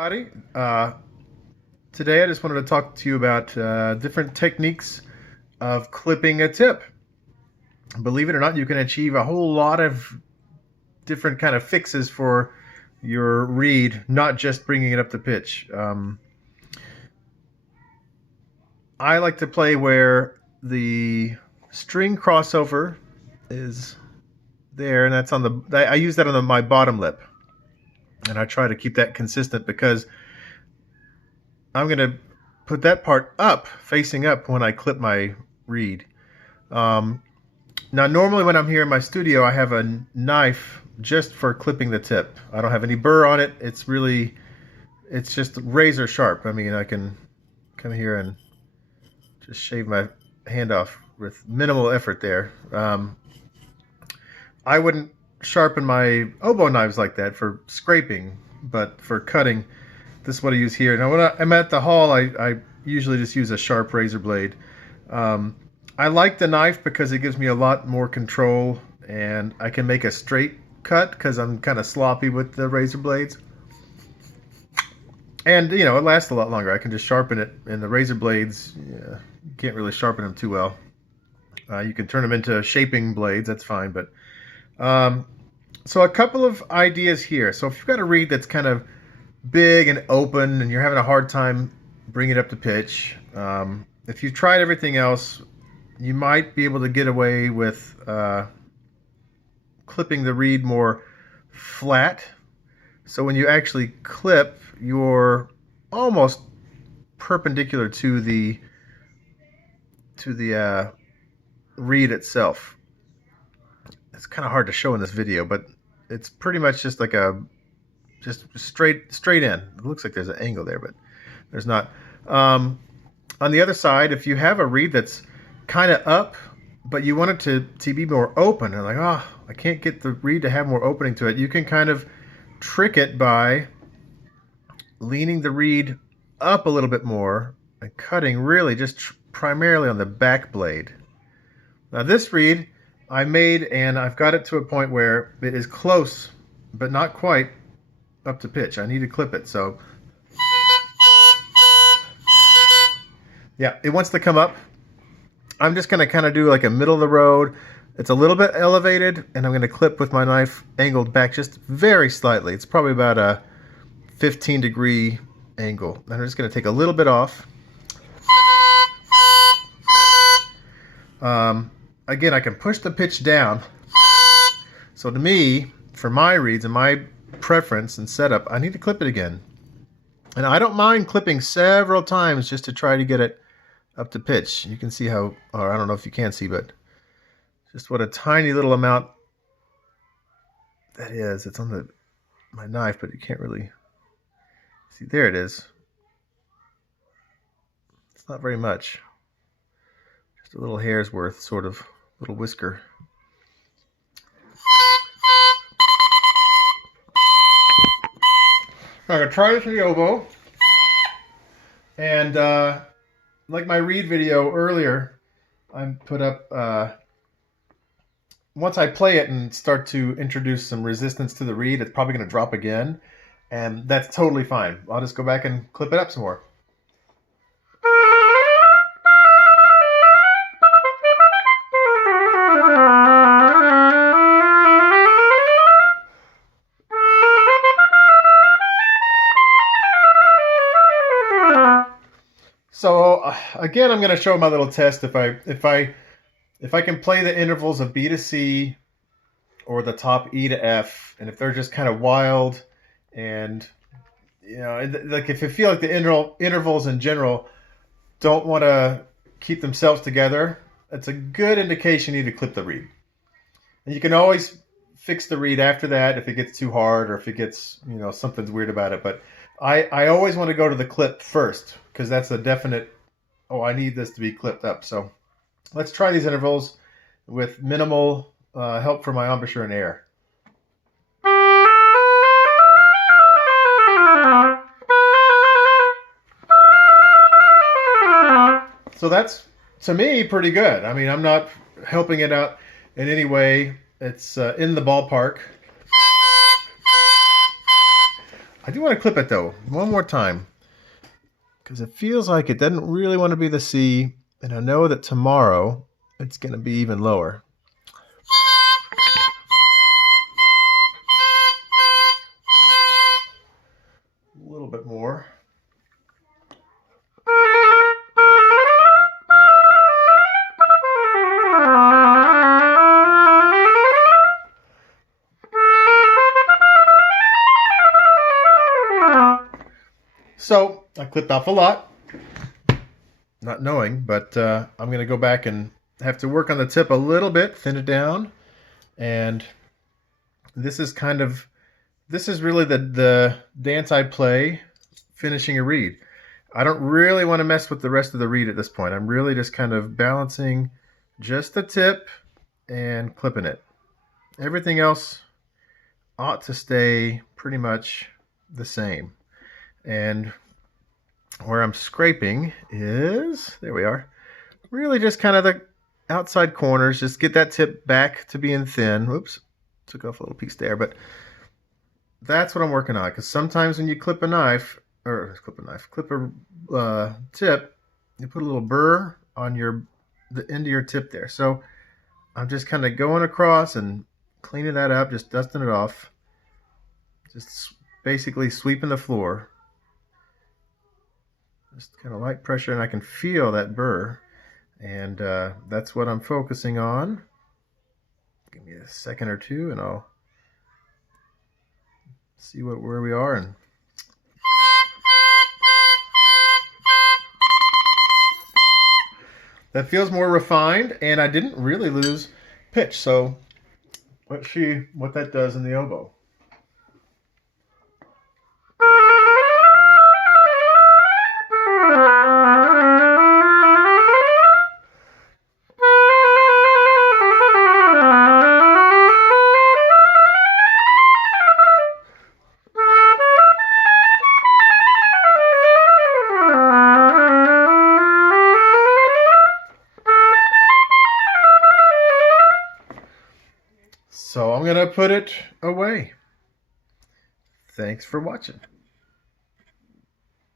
Everybody. Today I just wanted to talk to you about different techniques of clipping a tip. Believe it or not, you can achieve a whole lot of different kind of fixes for your reed, not just bringing it up to pitch. I like to play where the string crossover is there, and that's on I use that on my bottom lip, and I try to keep that consistent because I'm going to put that part up, facing up, when I clip my reed. Um, Now, normally when I'm here in my studio, I have a knife just for clipping the tip. I don't have any burr on it. It's just razor sharp. I mean, I can come here and just shave my hand off with minimal effort there. I wouldn't sharpen my oboe knives like that for scraping, but for cutting, this is what I use here. Now, when I'm at the hall, I usually just use a sharp razor blade. I like the knife because it gives me a lot more control, and I can make a straight cut because I'm kind of sloppy with the razor blades. And, you know, it lasts a lot longer. I can just sharpen it, and the razor blades, yeah, you can't really sharpen them too well. You can turn them into shaping blades, that's fine. But so a couple of ideas here. So if you've got a reed that's kind of big and open and you're having a hard time bringing it up to pitch, if you've tried everything else, you might be able to get away with clipping the reed more flat. So when you actually clip, you're almost perpendicular to the reed itself. It's kind of hard to show in this video, but it's pretty much just like just straight in. It looks like there's an angle there, but there's not. On the other side, if you have a reed that's kind of up, but you want it to be more open, and like, oh, I can't get the reed to have more opening to it, you can kind of trick it by leaning the reed up a little bit more and cutting really just primarily on the back blade. Now this reed I made, and I've got it to a point where it is close, but not quite up to pitch. I need to clip it, so yeah, it wants to come up. I'm just going to kind of do like a middle of the road. It's a little bit elevated, and I'm going to clip with my knife angled back just very slightly. It's probably about a 15-degree angle. And I'm just going to take a little bit off. Again, I can push the pitch down. So to me, for my reeds and my preference and setup, I need to clip it again. And I don't mind clipping several times just to try to get it up to pitch. You can see how, or I don't know if you can see, but just what a tiny little amount that is. It's on my knife, but you can't really see. There it is. It's not very much. Just a little hair's worth, sort of, little whisker. I'm going to try this with the oboe. And like my reed video earlier, I put up, once I play it and start to introduce some resistance to the reed, it's probably going to drop again. And that's totally fine. I'll just go back and clip it up some more. So again, I'm going to show my little test if I can play the intervals of B to C or the top E to F, and if they're just kind of wild, and you know, like if you feel like the intervals in general don't want to keep themselves together, that's a good indication you need to clip the reed. And you can always fix the reed after that if it gets too hard or if it gets, you know, something's weird about it. But I always want to go to the clip first because that's a definite, oh, I need this to be clipped up. So let's try these intervals with minimal help from my embouchure and air. So that's, to me, pretty good. I mean, I'm not helping it out in any way. It's in the ballpark. I do want to clip it though, one more time, because it feels like it doesn't really want to be the C, and I know that tomorrow it's going to be even lower. A little bit more. So I clipped off a lot, not knowing, but I'm going to go back and have to work on the tip a little bit, thin it down, and this is really the dance I play finishing a reed. I don't really want to mess with the rest of the reed at this point. I'm really just kind of balancing just the tip and clipping it. Everything else ought to stay pretty much the same. And where I'm scraping is, there we are, really just kind of the outside corners. Just get that tip back to being thin. Oops, took off a little piece there, but that's what I'm working on. Because sometimes when you clip a tip, you put a little burr on the end of your tip there. So I'm just kind of going across and cleaning that up, just dusting it off, just basically sweeping the floor. Just kind of light pressure, and I can feel that burr, and that's what I'm focusing on. Give me a second or two, and I'll see where we are. And that feels more refined, and I didn't really lose pitch. So let's see what that does in the oboe. So I'm going to put it away. Thanks for watching.